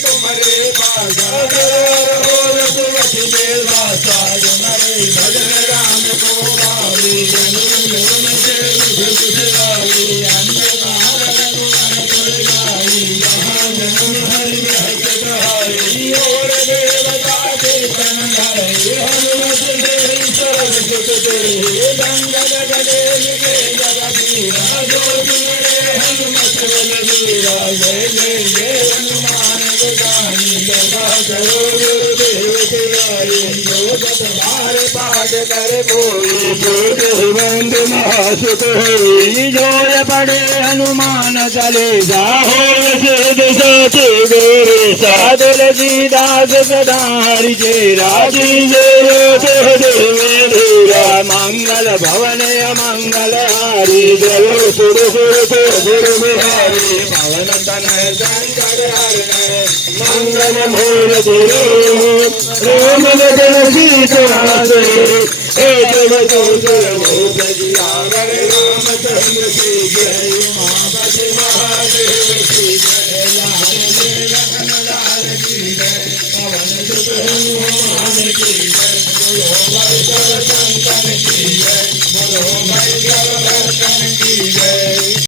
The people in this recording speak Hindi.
तुम्हारे पासा हो रघुपति बेला तुम्हारे भजन राम को भावे मन से खुशहाली अंधकार रघुवर पुर गाई यहाँ जन्म हरि हस गाई और देवता के संघाई हनुमत से सब सुख दे गंगल गणेश के जगदीरा जो तुम्हारे हनुमत बलबीरा जय जय जय हनुमान गोसाई कृपा करो गुरुदेव की नाई जो जत बार पाठ कर कोई जो बंद महासुत होई जोय पड़े हनुमान चालीसा हो सिद्ध सचे गोरे सादर जी दास सदारि जे राजी जय मंगल भवन अमंगल हारी जय सुर सुर सुर बिहारी पवन तनय शंकर हरण मंगल मूर्ति राम लखन सीता एक बतौर भूप जियावर रामचंद्र की जय उमापति महादेव की जय लाल लखन लाल की जय पवन सुत हनुमान की जय शंकर